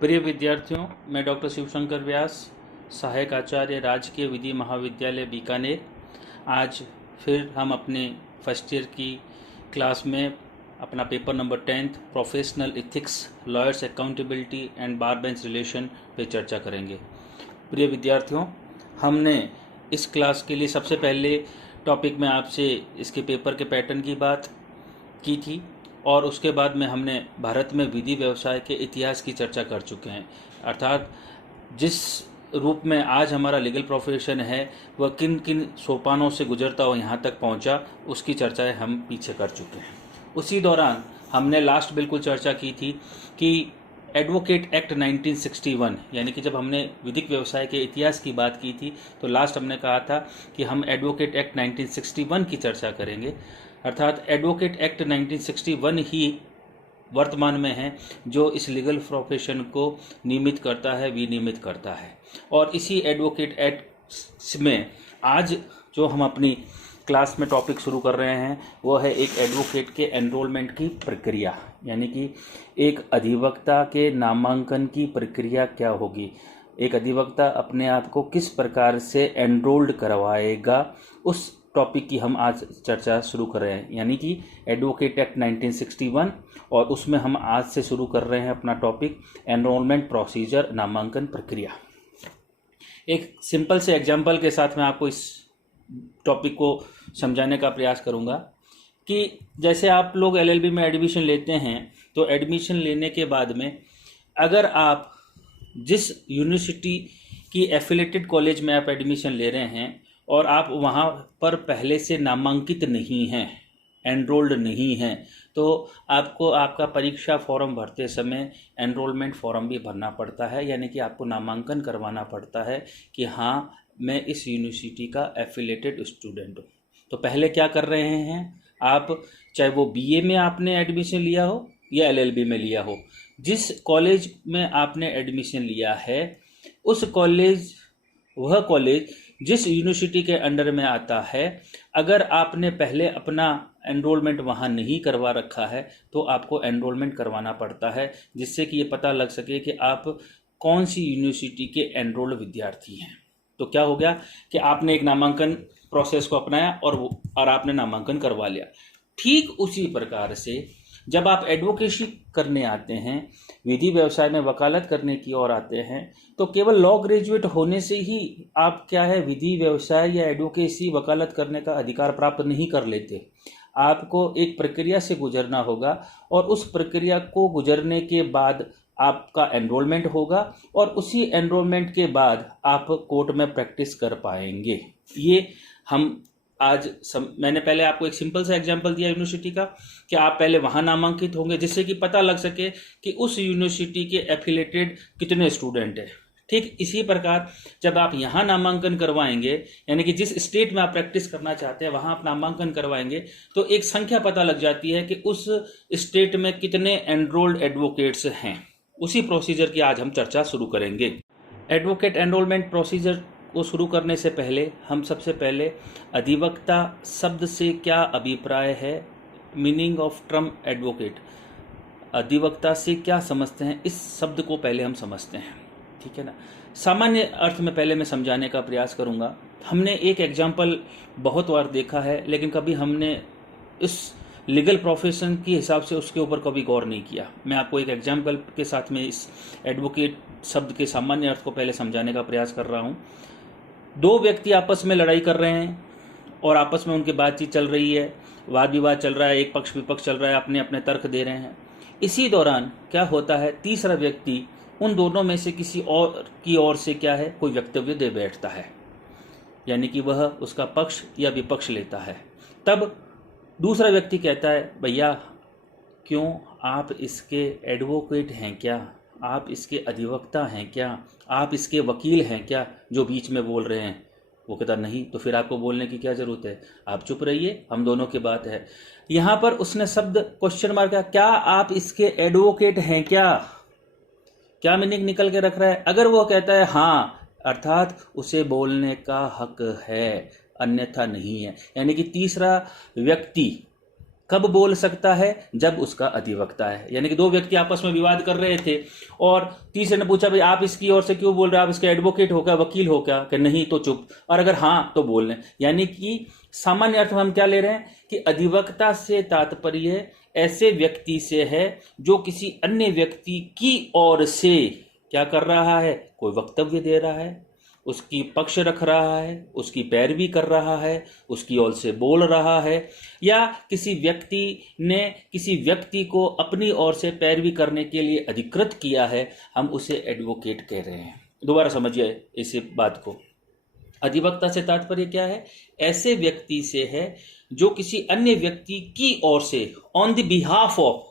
प्रिय विद्यार्थियों, मैं डॉक्टर शिवशंकर व्यास, सहायक आचार्य राजकीय विधि महाविद्यालय बीकानेर। आज फिर हम अपने फर्स्ट ईयर की क्लास में अपना paper number 10th professional ethics, lawyers accountability and bar bench relation पे चर्चा करेंगे। प्रिय विद्यार्थियों, हमने इस क्लास के लिए सबसे पहले टॉपिक में आपसे इसके पेपर के पैटर्न की बात की थी और उसके बाद में हमने भारत में विधि व्यवसाय के इतिहास की चर्चा कर चुके हैं। अर्थात जिस रूप में आज हमारा लीगल प्रोफेशन है वह किन किन सोपानों से गुजरता हुआ यहाँ तक पहुँचा, उसकी चर्चाएं हम पीछे कर चुके हैं। उसी दौरान हमने लास्ट बिल्कुल चर्चा की थी कि एडवोकेट एक्ट 1961, यानी कि जब हमने विधिक व्यवसाय के इतिहास की बात की थी तो लास्ट हमने कहा था कि हम एडवोकेट एक्ट 1961 की चर्चा करेंगे। अर्थात एडवोकेट एक्ट 1961 ही वर्तमान में है जो इस लीगल प्रोफेशन को नियमित करता है, विनियमित करता है। और इसी एडवोकेट एक्ट में आज जो हम अपनी क्लास में टॉपिक शुरू कर रहे हैं वो है एक एडवोकेट के एनरोलमेंट की प्रक्रिया, यानी कि एक अधिवक्ता के नामांकन की प्रक्रिया क्या होगी, एक अधिवक्ता अपने आप को किस प्रकार से एनरोल्ड करवाएगा, उस टॉपिक की हम आज चर्चा शुरू कर रहे हैं। यानी कि एडवोकेट एक्ट 1961 और उसमें हम आज से शुरू कर रहे हैं अपना टॉपिक एनरोलमेंट प्रोसीजर, नामांकन प्रक्रिया। एक सिंपल से एग्जाम्पल के साथ मैं आपको इस टॉपिक को समझाने का प्रयास करूंगा कि जैसे आप लोग एलएलबी में एडमिशन लेते हैं तो एडमिशन लेने के बाद में अगर आप जिस यूनिवर्सिटी की एफिलेटेड कॉलेज में आप एडमिशन ले रहे हैं और आप वहाँ पर पहले से नामांकित नहीं हैं, एनरोल्ड नहीं हैं, तो आपको आपका परीक्षा फॉर्म भरते समय एनरोलमेंट फॉर्म भी भरना पड़ता है। यानी कि आपको नामांकन करवाना पड़ता है कि हाँ, मैं इस यूनिवर्सिटी का एफिलेटेड स्टूडेंट हूँ। तो पहले क्या कर रहे हैं आप, चाहे वो बीए में आपने एडमिशन लिया हो या एलएलबी में लिया हो, जिस कॉलेज में आपने एडमिशन लिया है उस कॉलेज, वह कॉलेज जिस यूनिवर्सिटी के अंडर में आता है, अगर आपने पहले अपना एनरोलमेंट वहाँ नहीं करवा रखा है तो आपको एनरोलमेंट करवाना पड़ता है, जिससे कि ये पता लग सके कि आप कौन सी यूनिवर्सिटी के एनरोल्ड विद्यार्थी हैं। तो क्या हो गया कि आपने एक नामांकन प्रोसेस को अपनाया और आपने नामांकन करवा लिया। ठीक उसी प्रकार से जब आप एडवोकेसी करने आते हैं, विधि व्यवसाय में वकालत करने की ओर आते हैं, तो केवल लॉ ग्रेजुएट होने से ही आप क्या है विधि व्यवसाय या एडवोकेसी वकालत करने का अधिकार प्राप्त नहीं कर लेते। आपको एक प्रक्रिया से गुजरना होगा और उस प्रक्रिया को गुजरने के बाद आपका एनरोलमेंट होगा और उसी एनरोलमेंट के बाद आप कोर्ट में प्रैक्टिस कर पाएंगे। ये हम आज मैंने पहले आपको एक सिंपल सा एग्जांपल दिया यूनिवर्सिटी का कि आप पहले वहाँ नामांकित होंगे, जिससे कि पता लग सके कि उस यूनिवर्सिटी के एफिलेटेड कितने स्टूडेंट हैं। ठीक इसी प्रकार जब आप यहाँ नामांकन करवाएंगे, यानी कि जिस स्टेट में आप प्रैक्टिस करना चाहते हैं वहाँ आप नामांकन करवाएंगे, तो एक संख्या पता लग जाती है कि उस स्टेट में कितने एनरोल्ड एडवोकेट्स हैं। उसी प्रोसीजर की आज हम चर्चा शुरू करेंगे। एडवोकेट एनरोलमेंट प्रोसीजर को शुरू करने से पहले हम सबसे पहले अधिवक्ता शब्द से क्या अभिप्राय है, मीनिंग ऑफ टर्म एडवोकेट, अधिवक्ता से क्या समझते हैं, इस शब्द को पहले हम समझते हैं। ठीक है ना। सामान्य अर्थ में पहले मैं समझाने का प्रयास करूंगा। हमने एक एग्जाम्पल बहुत बार देखा है, लेकिन कभी हमने इस लीगल प्रोफेशन के हिसाब से उसके ऊपर कभी गौर नहीं किया। मैं आपको एक एग्जाम्पल के साथ में इस एडवोकेट शब्द के सामान्य अर्थ को पहले समझाने का प्रयास कर रहा हूँ। दो व्यक्ति आपस में लड़ाई कर रहे हैं और आपस में उनकी बातचीत चल रही है, वाद विवाद चल रहा है, एक पक्ष विपक्ष चल रहा है, अपने अपने तर्क दे रहे हैं। इसी दौरान क्या होता है, तीसरा व्यक्ति उन दोनों में से किसी और की ओर से क्या है कोई वक्तव्य दे बैठता है, यानी कि वह उसका पक्ष या विपक्ष लेता है। तब दूसरा व्यक्ति कहता है, भैया क्यों, आप इसके एडवोकेट हैं क्या, आप इसके अधिवक्ता हैं क्या, आप इसके वकील हैं क्या जो बीच में बोल रहे हैं। वो कहता नहीं, तो फिर आपको बोलने की क्या जरूरत है, आप चुप रहिए, हम दोनों की बात है। यहाँ पर उसने शब्द क्वेश्चन मार्क किया, क्या आप इसके एडवोकेट हैं क्या मीनिंग निकल के रख रहा है। अगर वो कहता है हाँ, अर्थात उसे बोलने का हक है, अन्यथा नहीं है। यानी कि तीसरा व्यक्ति कब बोल सकता है? जब उसका अधिवक्ता है। यानी कि दो व्यक्ति आपस में विवाद कर रहे थे और तीसरे ने पूछा भाई आप इसकी ओर से क्यों बोल रहे हो, आप इसके एडवोकेट हो क्या, वकील हो क्या? कि नहीं तो चुप, और अगर हाँ तो बोल लें। यानी कि सामान्य अर्थ में हम क्या ले रहे हैं कि अधिवक्ता से तात्पर्य ऐसे व्यक्ति से है जो किसी अन्य व्यक्ति की ओर से क्या कर रहा है, कोई वक्तव्य दे रहा है, उसकी पक्ष रख रहा है, उसकी पैरवी कर रहा है, उसकी ओर से बोल रहा है, या किसी व्यक्ति ने किसी व्यक्ति को अपनी ओर से पैरवी करने के लिए अधिकृत किया है, हम उसे एडवोकेट कह रहे हैं। दोबारा समझिए इस बात को। अधिवक्ता से तात्पर्य क्या है? ऐसे व्यक्ति से है जो किसी अन्य व्यक्ति की ओर से, ऑन द बिहाफ ऑफ,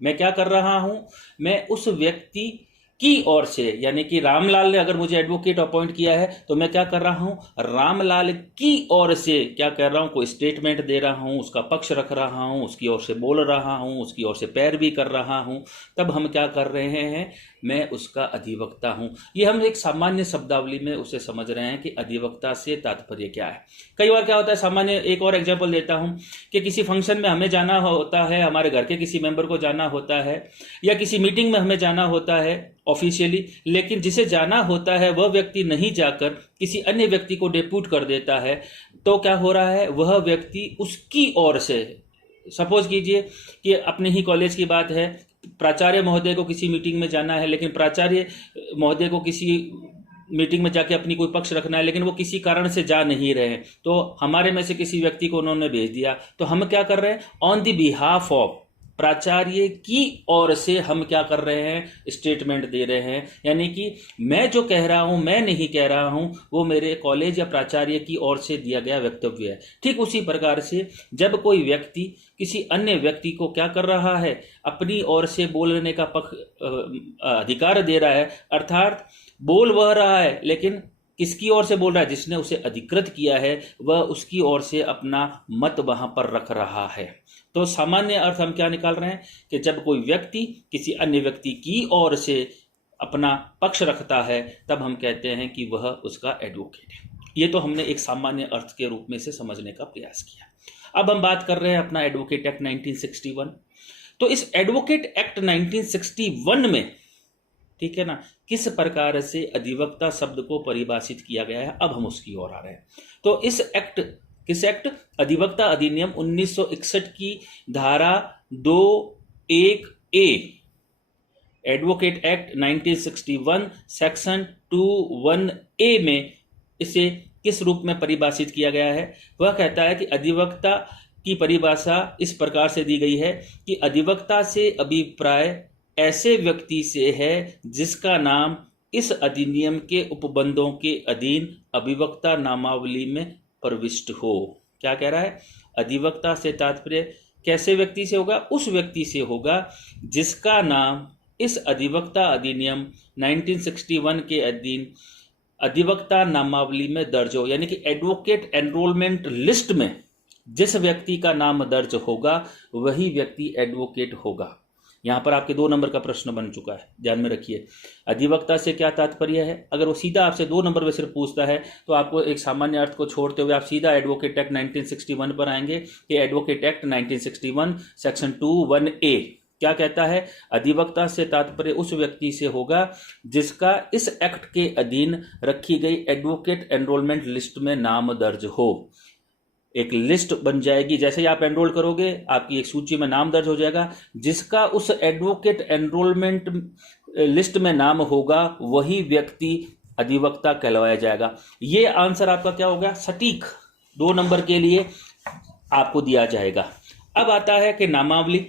मैं क्या कर रहा हूं, मैं उस व्यक्ति की ओर से, यानी कि रामलाल ने अगर मुझे एडवोकेट अपॉइंट किया है तो मैं क्या कर रहा हूं, रामलाल की ओर से क्या कर रहा हूं, कोई स्टेटमेंट दे रहा हूं, उसका पक्ष रख रहा हूं, उसकी ओर से बोल रहा हूं, उसकी ओर से पैरवी कर रहा हूं, तब हम क्या कर रहे हैं, मैं उसका अधिवक्ता हूं। ये हम एक सामान्य शब्दावली में उसे समझ रहे हैं कि अधिवक्ता से तात्पर्य क्या है। कई बार क्या होता है, सामान्य एक और एग्जांपल देता हूं कि किसी फंक्शन में हमें जाना होता है, हमारे घर के किसी मेंबर को जाना होता है, या किसी मीटिंग में हमें जाना होता है ऑफिशियली, लेकिन जिसे जाना होता है वह व्यक्ति नहीं जाकर किसी अन्य व्यक्ति को डेप्यूट कर देता है, तो क्या हो रहा है, वह व्यक्ति उसकी ओर से, सपोज कीजिए कि अपने ही कॉलेज की बात है, प्राचार्य महोदय को किसी मीटिंग में जाना है, लेकिन प्राचार्य महोदय को किसी मीटिंग में जाके अपनी कोई पक्ष रखना है, लेकिन वो किसी कारण से जा नहीं रहे, तो हमारे में से किसी व्यक्ति को उन्होंने भेज दिया, तो हम क्या कर रहे हैं, ऑन द बिहाफ ऑफ प्राचार्य की ओर से हम क्या कर रहे हैं, स्टेटमेंट दे रहे हैं। यानी कि मैं जो कह रहा हूं, मैं नहीं कह रहा हूं, वो मेरे कॉलेज या प्राचार्य की ओर से दिया गया वक्तव्य है। ठीक उसी प्रकार से जब कोई व्यक्ति किसी अन्य व्यक्ति को क्या कर रहा है, अपनी ओर से बोलने का अधिकार दे रहा है, अर्थात बोल वह रहा है, लेकिन किसकी ओर से बोल रहा है, जिसने उसे अधिकृत किया है, वह उसकी ओर से अपना मत वहां पर रख रहा है। तो सामान्य अर्थ हम क्या निकाल रहे हैं कि जब कोई व्यक्ति किसी अन्य व्यक्ति की ओर से अपना पक्ष रखता है, तब हम कहते हैं कि वह उसका एडवोकेट है। ये तो हमने एक सामान्य अर्थ के रूप में से समझने का प्रयास किया। अब हम बात कर रहे हैं अपना एडवोकेट एक्ट 1961। तो इस एडवोकेट एक्ट 1961 में, ठीक है ना, किस प्रकार से अधिवक्ता शब्द को परिभाषित किया गया है, अब हम उसकी ओर आ रहे हैं। तो इस एक्ट, किस एक्ट, अधिवक्ता अधिनियम 1961 की धारा 2(1)(a), advocate act 1961 section 2(1)(a) में इसे किस रूप में परिभाषित किया गया है। वह कहता है कि अधिवक्ता की परिभाषा इस प्रकार से दी गई है कि अधिवक्ता से अभिप्राय ऐसे व्यक्ति से है जिसका नाम इस अधिनियम के उपबंधों के अधीन अधिवक्ता नामावली में प्रविष्ट हो। क्या कह रहा है, अधिवक्ता से तात्पर्य कैसे व्यक्ति से होगा, उस व्यक्ति से होगा जिसका नाम इस अधिवक्ता अधिनियम 1961 के अधीन अधिवक्ता नामावली में दर्ज हो। यानी कि एडवोकेट एनरोलमेंट लिस्ट में जिस व्यक्ति का नाम दर्ज होगा वही व्यक्ति एडवोकेट होगा। यहां पर आपके 2 नंबर का प्रश्न बन चुका है, ध्यान में रखिए। अधिवक्ता से क्या तात्पर्य है, अगर वो सीधा आपसे 2 नंबर में सिर्फ पूछता है तो आपको एक सामान्य अर्थ को छोड़ते हुए आप सीधा एडवोकेट एक्ट 1961 पर आएंगे कि एडवोकेट एक्ट 1961 सेक्शन 2(1)(a) क्या कहता है, अधिवक्ता से तात्पर्य उस व्यक्ति से होगा जिसका इस एक्ट के अधीन रखी गई एडवोकेट एनरोलमेंट लिस्ट में नाम दर्ज हो। एक लिस्ट बन जाएगी, जैसे ही आप एनरोल करोगे आपकी एक सूची में नाम दर्ज हो जाएगा, जिसका उस एडवोकेट एनरोलमेंट लिस्ट में नाम होगा वही व्यक्ति अधिवक्ता कहलाया जाएगा। ये आंसर आपका क्या होगा, सटीक 2 नंबर के लिए आपको दिया जाएगा। अब आता है कि नामावली,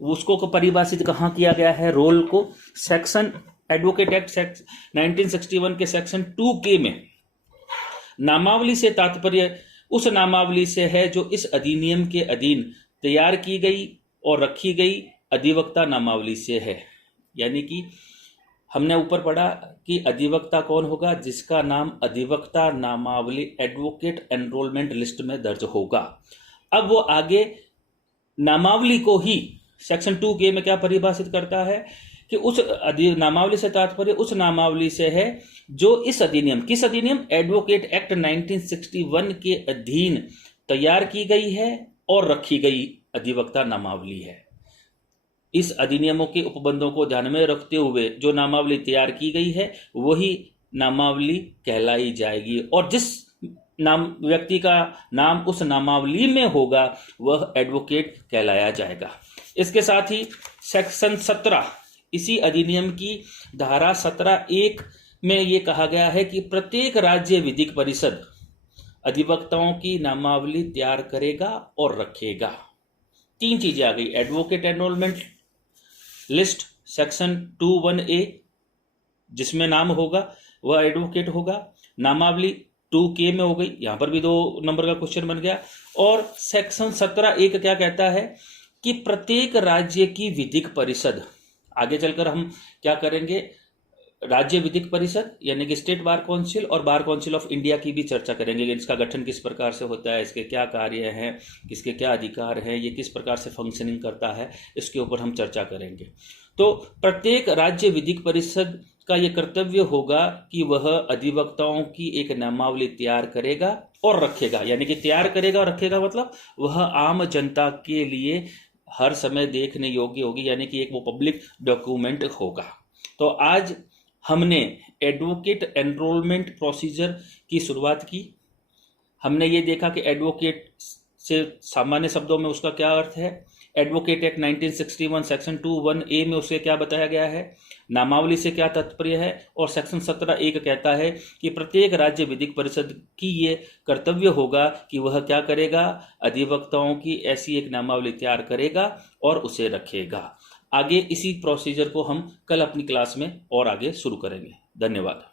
उसको परिभाषित कहाँ किया गया है, रोल को सेक्शन एडवोकेट एक्ट 1961 के सेक्शन 2(k) में नामावली से तात्पर्य उस नामावली से है जो इस अधिनियम के अधीन तैयार की गई और रखी गई अधिवक्ता नामावली से है। यानी कि हमने ऊपर पढ़ा कि अधिवक्ता कौन होगा, जिसका नाम अधिवक्ता नामावली एडवोकेट एनरोलमेंट लिस्ट में दर्ज होगा। अब वो आगे नामावली को ही सेक्शन 2(k) में क्या परिभाषित करता है कि उस नामावली से तात्पर्य उस नामावली से है जो इस अधिनियम, किस अधिनियम, एडवोकेट एक्ट 1961 के अधीन तैयार की गई है और रखी गई अधिवक्ता नामावली है। इस अधिनियमों के उपबंधों को ध्यान में रखते हुए जो नामावली तैयार की गई है वही नामावली कहलाई जाएगी, और जिस नाम व्यक्ति का नाम उस नामावली में होगा वह एडवोकेट कहलाया जाएगा। इसके साथ ही सेक्शन 17 इसी अधिनियम की धारा 17(1) में ये कहा गया है कि प्रत्येक राज्य विधिक परिषद अधिवक्ताओं की नामावली तैयार करेगा और रखेगा। 3 चीजें आ गई, advocate enrolment list section 21A जिसमें नाम होगा वह एडवोकेट होगा, नामावली 2K में हो गई, यहां पर भी 2 नंबर का क्वेश्चन बन गया। और सेक्शन 17(1) क्या कहता है कि प्रत्येक राज्य की विधिक परिषद, आगे चलकर हम क्या करेंगे, राज्य विधिक परिषद यानी कि स्टेट बार काउंसिल और बार काउंसिल ऑफ इंडिया की भी चर्चा करेंगे कि इसका गठन किस प्रकार से होता है, इसके क्या कार्य हैं, किसके क्या अधिकार हैं, ये किस प्रकार से फंक्शनिंग करता है, इसके ऊपर हम चर्चा करेंगे। तो प्रत्येक राज्य विधिक परिषद का ये कर्तव्य होगा कि वह अधिवक्ताओं की एक नामावली तैयार करेगा और रखेगा, यानी कि तैयार करेगा और रखेगा मतलब वह आम जनता के लिए हर समय देखने योग्य होगी, यानी कि एक वो पब्लिक डॉक्यूमेंट होगा। तो आज हमने एडवोकेट एनरोलमेंट प्रोसीजर की शुरुआत की। हमने ये देखा कि एडवोकेट से सामान्य शब्दों में उसका क्या अर्थ है, एडवोकेट एक्ट 1961 सेक्शन 21A में उसे क्या बताया गया है, नामावली से क्या तात्पर्य है, और सेक्शन 17(1) कहता है कि प्रत्येक राज्य विधिक परिषद की ये कर्तव्य होगा कि वह क्या करेगा, अधिवक्ताओं की ऐसी एक नामावली तैयार करेगा और उसे रखेगा। आगे इसी प्रोसीजर को हम कल अपनी क्लास में और आगे शुरू करेंगे। धन्यवाद।